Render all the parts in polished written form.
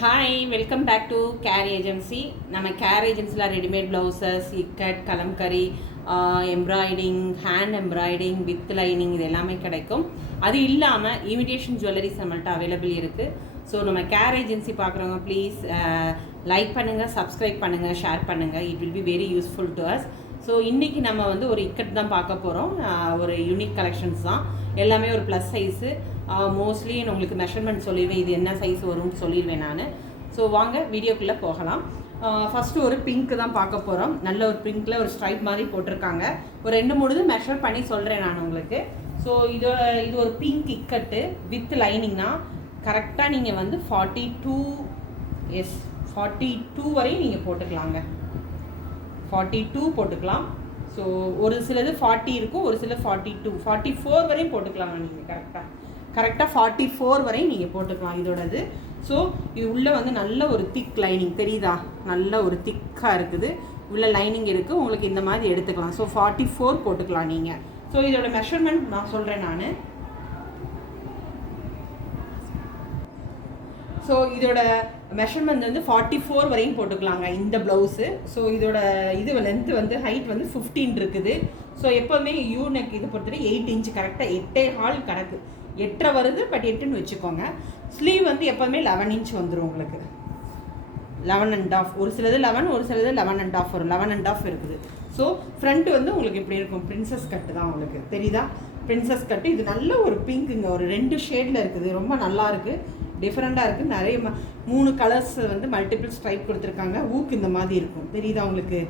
Hi, welcome back to care agency. நம்ம care ஏஜென்சியில் readymade blouses, ikat, kalamkari, embroidering, hand embroidering with lining இது எல்லாமே கிடைக்கும். அது இல்லாமல் இமிடேஷன் ஜுவல்லரிஸ் நம்மள்ட்ட அவைலபிள் இருக்குது. ஸோ நம்ம கேர் ஏஜென்சி பார்க்குறவங்க ப்ளீஸ் லைக் பண்ணுங்கள், சப்ஸ்கிரைப் பண்ணுங்கள், ஷேர் பண்ணுங்கள். It will be very useful to us. So இன்றைக்கி நம்ம ஒரு இக்கட் தான் பார்க்க போகிறோம். ஒரு யூனிக் கலெக்ஷன்ஸ் தான், எல்லாமே ஒரு ப்ளஸ் சைஸு. மோஸ்ட்லி உங்களுக்கு மெஷர்மெண்ட் சொல்லிடுவேன், இது என்ன சைஸ் வரும்னு சொல்லிடுவேன் நான். ஸோ வாங்க வீடியோக்குள்ளே போகலாம். ஃபஸ்ட்டு ஒரு பிங்க்கு தான் பார்க்க போகிறோம். நல்ல ஒரு பிங்க்கில் ஒரு ஸ்ட்ரைப் மாதிரி போட்டிருக்காங்க. ஒரு 2-3 மெஷர் பண்ணி சொல்கிறேன் நான் உங்களுக்கு. ஸோ இது ஒரு பிங்க் இக்கட்டு வித் லைனிங்னா கரெக்டாக நீங்கள் 42 வரையும் நீங்கள் போட்டுக்கலாங்க. 42 போட்டுக்கலாம். ஸோ ஒரு சிலது 40 இருக்கும், ஒரு சில 42, 44 வரையும் போட்டுக்கலாங்க. நீங்கள் கரெக்டாக 44 வரையும் நீங்கள் போட்டுக்கலாம் இதோடது. ஸோ இது உள்ளே நல்ல ஒரு திக் லைனிங் தெரியுதா, நல்ல ஒரு திக்காக இருக்குது, உள்ள லைனிங் இருக்குது. உங்களுக்கு இந்த மாதிரி எடுத்துக்கலாம். ஸோ 44 போட்டுக்கலாம் நீங்கள். ஸோ இதோட மெஷர்மெண்ட் நான் சொல்கிறேன் நான். ஸோ இதோட மெஷர்மெண்ட் 44 வரையும் போட்டுக்கலாங்க இந்த ப்ளவுஸு. ஸோ இதோட லென்த்து ஹைட் 15 இருக்குது. ஸோ எப்போவுமே யூனெக் இது பொறுத்தவரை 8 இன்ச்சு கரெக்டாக 8.25 கணக்கு, 8.5 வருது, பட் 8ன்னு வச்சுக்கோங்க. ஸ்லீவ் எப்போவுமே 11 இன்ச் வந்துடும் உங்களுக்கு. 11.5, ஒரு சிலது 11, ஒரு சிலது 11.5 வரும். 11.5 இருக்குது. ஸோ ஃப்ரண்ட் உங்களுக்கு இப்படி இருக்கும், பிரின்சஸ் கட்டு தான் உங்களுக்கு தெரியுதா, பிரின்சஸ் கட்டு. இது நல்ல ஒரு பிங்க்குங்க, ஒரு 2 ஷேடில் இருக்குது, ரொம்ப நல்லா இருக்குது, டிஃப்ரெண்ட்டாக இருக்குது. நிறைய 3 கலர்ஸ் மல்டிபிள் ஸ்ட்ரைப் கொடுத்துருக்காங்க. ஊக்கு இந்த மாதிரி இருக்கும், தெரியுதா உங்களுக்கு,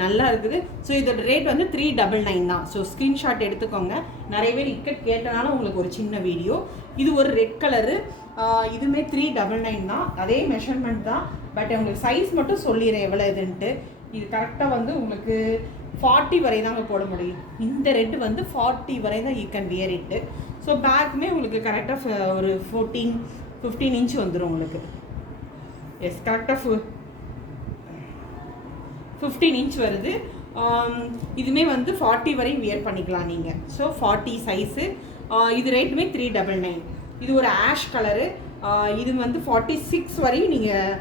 நல்லா இருக்குது. ஸோ இதோட ரேட் 399 தான். ஸோ ஸ்க்ரீன்ஷாட் எடுத்துக்கோங்க. நிறைய பேர் இக்கட் கேட்டனால உங்களுக்கு ஒரு சின்ன வீடியோ. இது ஒரு ரெட் கலரு, இதுவுமே 399 தான், அதே மெஷர்மெண்ட் தான். பட் உங்களுக்கு சைஸ் மட்டும் சொல்லிடுறேன் எவ்வளோ இதுன்ட்டு. இது கரெக்டாக உங்களுக்கு 40 வரை தாங்க போட முடியும். இந்த ரெட்டு 40 வரை தான் யூ கேன் வியர் இட்டு. ஸோ பேக்குமே உங்களுக்கு கரெக்டாக ஒரு 15 இன்ச் வந்துடும் உங்களுக்கு. எஸ், கரெக்டாக 15 இன்ச் வருது. இதுவுமே 40 வரையும் வியர் பண்ணிக்கலாம் நீங்கள். So 40 size. இது ரேட்டுமே 399. இது ஒரு ஆஷ் கலரு. இது 46 வரையும் நீங்கள்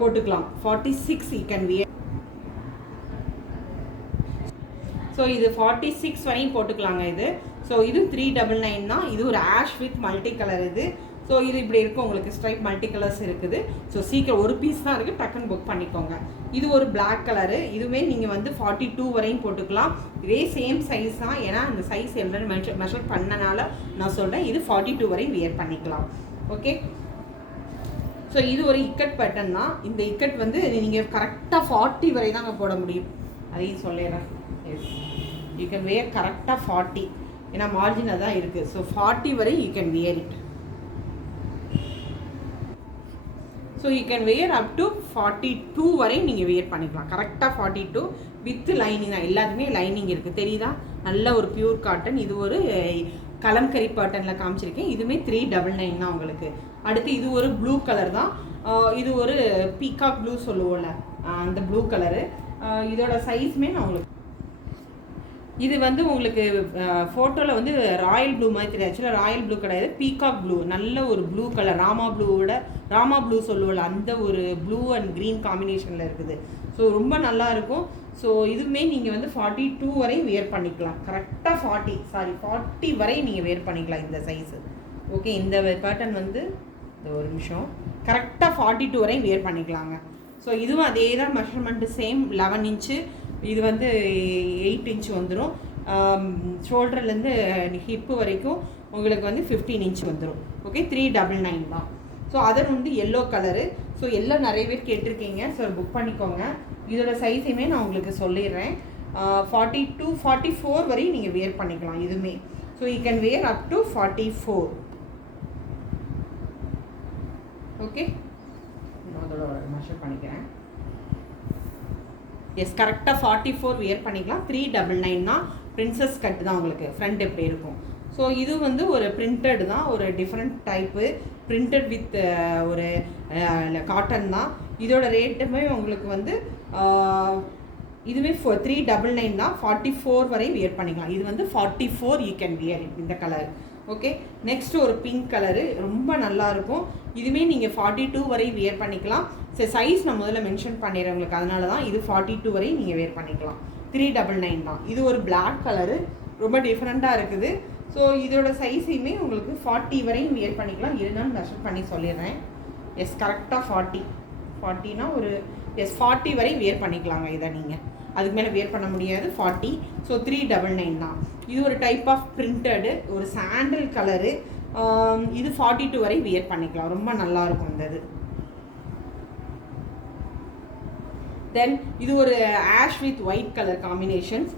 போட்டுக்கலாம். 46 யூ கேன் வியர். ஸோ இது 46 வரையும் போட்டுக்கலாங்க இது. ஸோ இது 399 தான். இது ஒரு ஆஷ் வித் மல்டி கலர் இது. ஸோ இது இப்படி இருக்கும் உங்களுக்கு, ஸ்ட்ரைப் மல்டி கலர்ஸ் இருக்குது. ஸோ சீக்கிரம் ஒரு பீஸ் தான் இருக்குது, டக்குன்னு புக் பண்ணிக்கோங்க. இது ஒரு பிளாக் கலரு. இதுவுமே நீங்கள் 42 வரையும் போட்டுக்கலாம். இதே சேம் சைஸ் தான், ஏன்னா அந்த சைஸ் எவ்வளோ மெஷர் பண்ணனால நான் சொல்கிறேன். இது 42 வரையும் வியர் பண்ணிக்கலாம். ஓகே. ஸோ இது ஒரு இக்கட் பேட்டர்ன் தான். இந்த இக்கட் நீங்கள் கரெக்டாக 40 வரை தாங்க போட முடியும், அதையும் சொல்லிடுறேன். எஸ், யூ கேன் வியர் கரெக்டாக 40, ஏன்னா மார்ஜினாக தான் இருக்குது. ஸோ 40 வரை you can wear it. So you can wear up to 42 வரை நீங்கள் வியர் பண்ணிக்கலாம். கரெக்டாக 42 வித் லைனிங் தான், எல்லாத்துமே லைனிங் இருக்குது, தெரியுதா, நல்ல ஒரு பியூர் காட்டன். இது ஒரு கலம்கரி பேட்டர்னில் காமிச்சிருக்கேன். இதுவுமே 399 தான் உங்களுக்கு. அடுத்து இது ஒரு ப்ளூ கலர் தான். இது ஒரு பீகாக் ப்ளூ சொல்லுவோம்ல, அந்த ப்ளூ கலரு. இதோட சைஸுமே நான் உங்களுக்கு, இது உங்களுக்கு ஃபோட்டோவில் ராயல் ப்ளூ மாதிரி தெரியாது. ஆக்சுவலாக ராயல் ப்ளூ கிடையாது, பீகாக் ப்ளூ. நல்ல ஒரு ப்ளூ கலர், ராமா ப்ளூ சொல்லுவோம்ல, அந்த ஒரு ப்ளூ அண்ட் க்ரீன் காம்பினேஷனில் இருக்குது. ஸோ ரொம்ப நல்லா இருக்கும். ஸோ இதுவுமே நீங்கள் 42 வரையும் வியர் பண்ணிக்கலாம். கரெக்டாக 40 வரை நீங்கள் வியர் பண்ணிக்கலாம் இந்த சைஸு. ஓகே. இந்த பேட்டர்ன் இந்த ஒரு நிமிஷம், கரெக்டாக 42 வரையும் வியர் பண்ணிக்கலாங்க. ஸோ இதுவும் அதே தான் மெஷர்மெண்ட்டு, சேம் 11 இன்ச்சு. இது 8 இன்ச் வந்துடும். ஷோல்டர்லேருந்து ஹிப்பு வரைக்கும் உங்களுக்கு 15 இன்ச் வந்துடும். ஓகே. 399 தான். So other yellow colour. So எல்லாம் நிறைய பேர் கேட்டிருக்கீங்க. ஸோ புக் பண்ணிக்கோங்க. இதோட சைஸையுமே நான் உங்களுக்கு சொல்லிடுறேன். 42, 44 வரையும் நீங்கள் வியர் பண்ணிக்கலாம் இதுவுமே. So you can wear up to 44. Okay. நான் அதோட மெஷர் பண்ணிக்கிறேன். எஸ், கரெக்டாக 44 வியர் பண்ணிக்கலாம். 399 தான். பிரின்சஸ் கட்டு தான் உங்களுக்கு. ஃப்ரண்ட் எப்படி இருக்கும். ஸோ இது ஒரு பிரிண்டட் தான், ஒரு டிஃப்ரெண்ட் டைப்பு, பிரிண்டட் வித் ஒரு காட்டன் தான். இதோட ரேட்டுமே உங்களுக்கு இதுவே 399 தான். 44 வரை வியர் பண்ணிக்கலாம். இது 44 யூ கேன் வியர் இட் இந்த கலர். ஓகே, நெக்ஸ்ட் ஒரு பிங்க் கலரு ரொம்ப நல்லாயிருக்கும். இதுவுமே நீங்கள் 42 வரை வியர் பண்ணிக்கலாம். சரி, சைஸ் நான் முதல்ல மென்ஷன் பண்ணிடுறேன் உங்களுக்கு, அதனால தான் இது 42 வரை நீங்கள் வியர் பண்ணிக்கலாம். 399 தான். இது ஒரு பிளாக் கலரு, ரொம்ப டிஃப்ரெண்ட்டாக இருக்குது. ஸோ இதோட சைஸையுமே உங்களுக்கு 40 வரையும் வியர் பண்ணிக்கலாம். இருந்தாலும் மெஷர் பண்ணி சொல்லிடுறேன். எஸ், கரெக்டாக 40னா ஒரு 40 வரை வியர் பண்ணிக்கலாங்க. இதை நீங்கள் அதுக்கு மேலே வியர் பண்ண முடியாது. 40. ஸோ 399 தான். இது ஒரு டைப் ஆஃப் பிரிண்டடு, ஒரு சாண்டில் கலரு. இது 42 வரை வியர் பண்ணிக்கலாம். ரொம்ப நல்லாயிருக்கும் இந்த இது. தென் இது ஒரு ash with white colour combinations.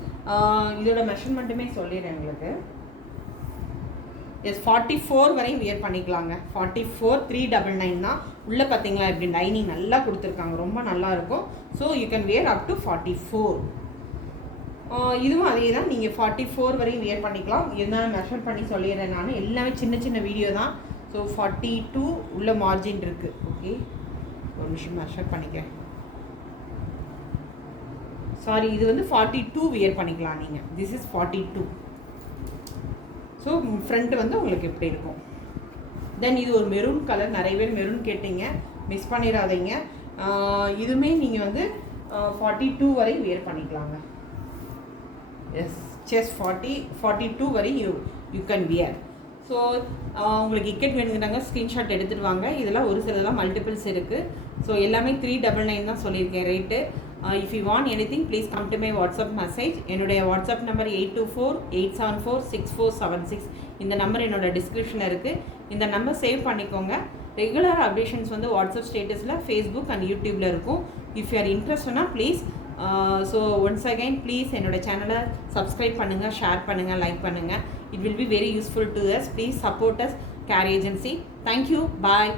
இதோட மெஷர்மெண்ட்டுமே சொல்லிடுறேன் உங்களுக்கு. எஸ், 44 வரையும் வியர் பண்ணிக்கலாங்க. 44 399 தான். உள்ளே பார்த்தீங்களா இப்படி லைனிங் நல்லா கொடுத்துருக்காங்க, ரொம்ப நல்லாயிருக்கும். So you can wear up to 44. இதுவும் அதே தான், நீங்கள் 44 வரையும் வியர் பண்ணிக்கலாம். இருந்தாலும் மெஷர் பண்ணி சொல்லிடுறேன் நான். எல்லாமே சின்ன சின்ன வீடியோ தான். ஸோ 42 உள்ள மார்ஜின் இருக்குது. ஓகே, ஒரு நிமிஷம் மெஷர் பண்ணிக்கிறேன். சாரி, இது வந்து 42 வியர் பண்ணிக்கலாம் நீங்கள். This is 42. ஸோ ஃப்ரண்ட்டு வந்து உங்களுக்கு எப்படி இருக்கும். தென் இது ஒரு மெரூன் கலர், நிறைய பேர் மெரூன் கேட்டீங்க, மிஸ் பண்ணிடாதீங்க. இதுவுமே நீங்கள் வந்து 42 வரை வியர் பண்ணிக்கலாங்க. எஸ், செஸ் 42 வரை யூ கேன் வியர். ஸோ உங்களுக்கு இக்கெட் வேணுங்கிறாங்க, ஸ்க்ரீன்ஷாட் எடுத்துகிட்டு வாங்க. இதெல்லாம் ஒரு சிலதான் மல்டிபிள்ஸ் இருக்குது. ஸோ எல்லாமே 399 தான் சொல்லியிருக்கேன் rate. If you want anything, please come to my WhatsApp message. என்னுடைய வாட்ஸ்அப் நம்பர் 8248746476. இந்த நம்பர் என்னோட டிஸ்கிரிப்ஷனில் இருக்குது. இந்த நம்பர் சேவ் பண்ணிக்கோங்க. ரெகுலர் அப்டேஷன்ஸ் வந்து வாட்ஸ்அப் ஸ்டேட்டஸில், ஃபேஸ்புக் அண்ட் யூடியூப்பில் இருக்கும். இஃப் யூ ஆர் இன்ட்ரெஸ்ட்னா please, so once again please என்னோட சேனலை சப்ஸ்கிரைப் பண்ணுங்கள், ஷேர் பண்ணுங்கள், லைக் பண்ணுங்கள். It will be very useful to us. Please support us, care agency. Thank you, bye.